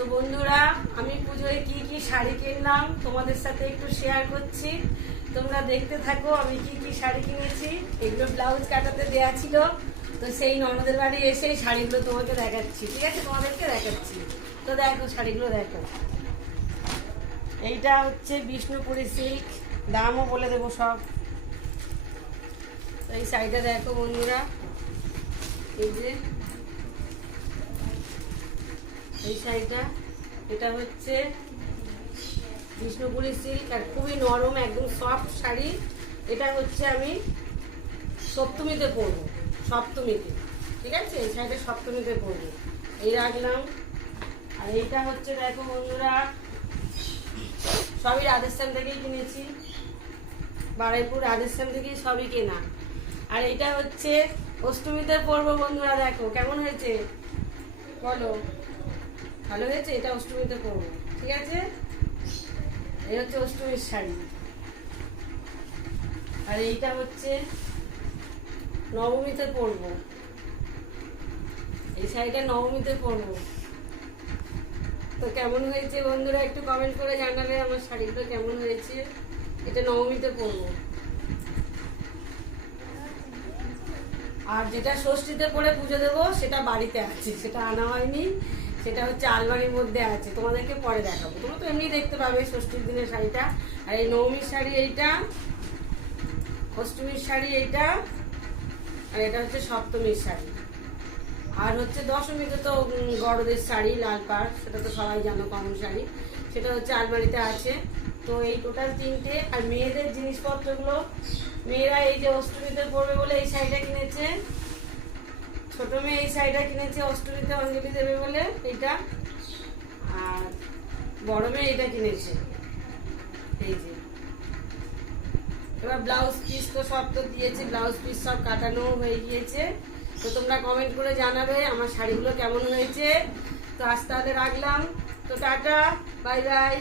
তো বন্ধুরা, আমি পুজোয় কি কি শাড়ি কিনলাম তোমাদের সাথে একটু শেয়ার করছি। তোমরা দেখতে থাকো আমি কি কি শাড়ি কিনেছি। এগুলো ব্লাউজ কাটাতে দেয়া ছিল, তো সেই ননদের বাড়ি এসে শাড়িগুলো তোমাকে দেখাচ্ছি। ঠিক আছে, তোমাদেরকে দেখাচ্ছি। তো দেখো শাড়িগুলো দেখো। এইটা হচ্ছে বিষ্ণুপুরি সিল্ক, দামও বলে দেবো সব। তো এই শাড়িটা দেখো বন্ধুরা, এই যে এই শাড়িটা, এটা হচ্ছে বিষ্ণুপুরি সিল্ক আর খুবই নরম, একদম সফট শাড়ি। এটা হচ্ছে আমি সপ্তমীতে পরবো, সপ্তমীতে। ঠিক আছে, এই শাড়িটা সপ্তমীতে পরবো, এই রাখলাম। আর এইটা হচ্ছে দেখো বন্ধুরা, সবই রাজস্থান থেকেই কিনেছি, বারুইপুর রাজস্থান থেকেই সবই কেনা। আর এইটা হচ্ছে অষ্টমীতে পরবো বন্ধুরা। দেখো কেমন হয়েছে বলো, ভালো হয়েছে? এটা অষ্টমীতে পরবো। ঠিক আছে, এই হচ্ছে অষ্টমীর শাড়ি। আর এইটা হচ্ছে নবমীতে পরবো, এই শাড়িটা নবমীতে পরবো। তো কেমন হয়েছে বন্ধুরা একটু কমেন্ট করে জানাবে আমার শাড়িগুলো কেমন হয়েছে। এটা নবমীতে পরবো। আর যেটা ষষ্ঠীতে পরে পুজো দেবো সেটা বাড়িতে আছে, সেটা আনা হয়নি, সেটা হচ্ছে আলমারির মধ্যে আছে, তোমাদেরকে পরে দেখাবো। তোমরা তো এমনি দেখতে পাবে ষষ্ঠীর দিনের শাড়িটা। আর এই নবমীর শাড়ি এইটা, অষ্টমীর শাড়ি এইটা, আর এটা হচ্ছে সপ্তমীর শাড়ি। আর হচ্ছে দশমীতে তো বড়দের শাড়ি লাল পাড়, সেটা তো সবাই জানো, কমন শাড়ি, সেটা হচ্ছে আলমারিতে আছে। তো এই টোটাল তিনটে। আর মেয়েদের জিনিসপত্রগুলো, মেয়েরা এই যে অষ্টমীতে পরবে বলে এই শাড়িটা কিনেছে, ছোট মেয়ে এই শাড়িটা কিনেছে অষ্টমীতে অঞ্জলি দেবে বলে এইটা। আর বড় মেয়ে এটা কিনেছে, এই যে। এবার ব্লাউজ পিস তো সব তো দিয়েছে, ব্লাউজ পিস সব কাটানো হয়ে গিয়েছে। তো তোমরা কমেন্ট করে জানাবে আমার শাড়িগুলো কেমন হয়েছে। তো আজ তাহলে রাখলাম, তো টাটা, বাই বাই।